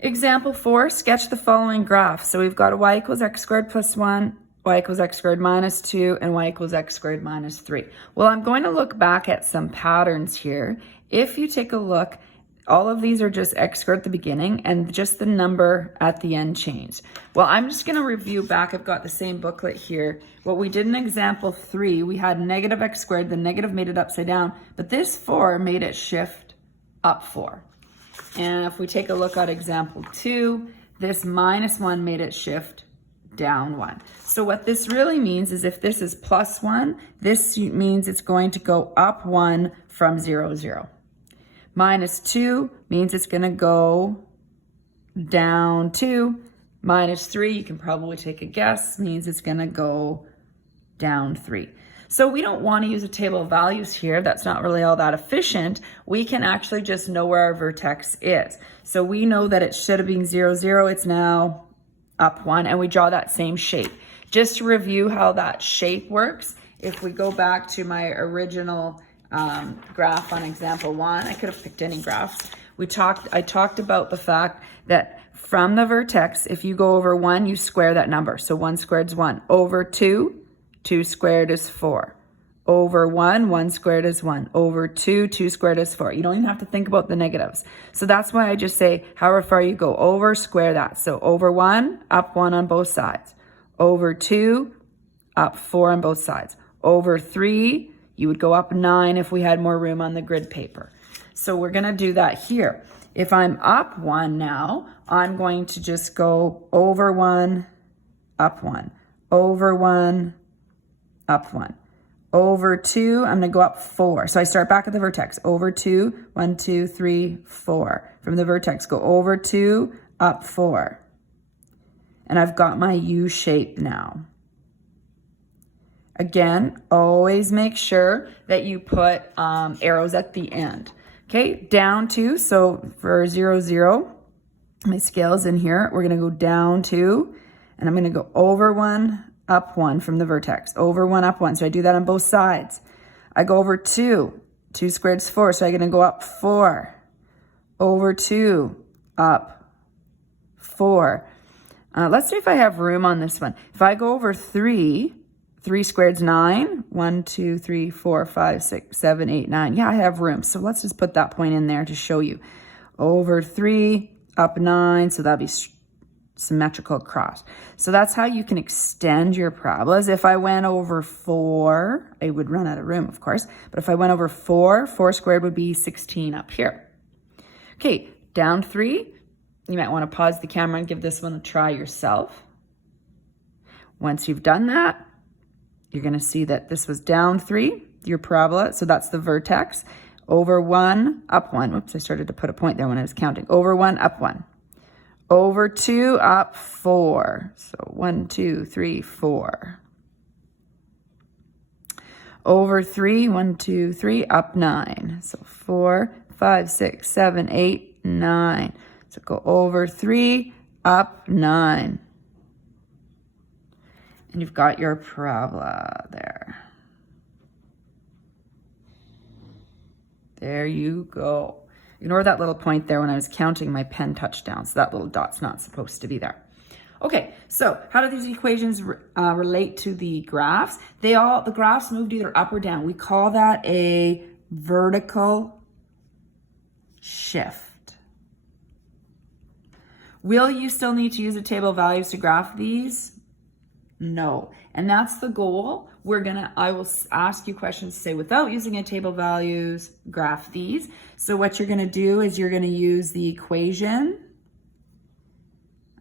Example 4, sketch the following graph. So we've got a y equals x squared plus 1, y equals x squared minus 2, and y equals x squared minus 3. Well, I'm going to look back at some patterns here. If you take a look, all of these are just x squared at the beginning and just the number at the end changed. Well, I'm just going to review back. I've got the same booklet here. What we did in example 3, we had negative x squared. The negative made it upside down, but this 4 made it shift up 4. And if we take a look at example 2, this minus 1 made it shift down 1. So what this really means is if this is plus 1, this means it's going to go up 1 from 0, 0. Minus 2 means it's going to go down 2. Minus 3, you can probably take a guess, means it's going to go down 3. So we don't want to use a table of values here. That's not really all that efficient. We can actually just know where our vertex is. So we know that it should have been 0, 0. It's now up 1, and we draw that same shape. Just to review how that shape works, if we go back to my original graph on example 1, I could have picked any graphs. I talked about the fact that from the vertex, if you go over 1, you square that number. So 1 squared is 1. Over 2, 2 squared is 4. Over 1, 1 squared is 1. Over 2, 2 squared is 4. You don't even have to think about the negatives. So that's why I just say, however far you go over, square that. So over 1, up 1 on both sides. Over 2, up 4 on both sides. Over 3, you would go up 9 if we had more room on the grid paper. So we're going to do that here. If I'm up 1 now, I'm going to just go over 1, up 1. Over 1, up 1. Over 2, I'm going to go up 4. So I start back at the vertex. Over 2, 1, 2, 3, 4. From the vertex, go over 2, up 4. And I've got my U shape now. Again, always make sure that you put arrows at the end. Okay, down 2. So for 0, 0, my scale is in here. We're going to go down 2, and I'm going to go over 1, up 1 from the vertex. Over 1, up 1. So I do that on both sides. I go over 2. 2 squared is 4. So I'm going to go up 4. Over 2, up 4. Let's see if I have room on this one. If I go over 3, 3 squared is 9. 1, 2, 3, 4, 5, 6, 7, 8, 9. Yeah, I have room. So let's just put that point in there to show you. Over 3, up 9. So that'd be symmetrical across. So that's how you can extend your parabolas. If I went over 4, I would run out of room, of course. But if I went over 4, 4 squared would be 16 up here. Okay, down 3. You might want to pause the camera and give this one a try yourself. Once you've done that, you're going to see that this was down 3, your parabola. So that's the vertex. Over 1, up 1. Whoops, I started to put a point there when I was counting. Over 1, up 1. Over 2, up 4. So 1, 2, 3, 4. Over 3, 1, 2, 3, up 9. So 4, 5, 6, 7, 8, 9. So go over 3, up 9. And you've got your parabola there. There you go. Ignore that little point there when I was counting my pen touchdown. So that little dot's not supposed to be there. Okay, so how do these equations relate to the graphs? The graphs moved either up or down. We call that a vertical shift. Will you still need to use a table of values to graph these? No. And that's the goal. I will ask you questions to say, without using a table of values, graph these. So what you're going to do is you're going to use the equation.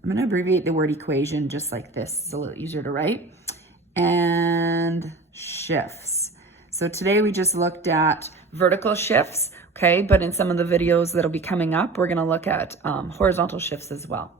I'm going to abbreviate the word equation just like this. It's a little easier to write. And shifts. So today we just looked at vertical shifts, okay? But in some of the videos that'll be coming up, we're going to look at horizontal shifts as well.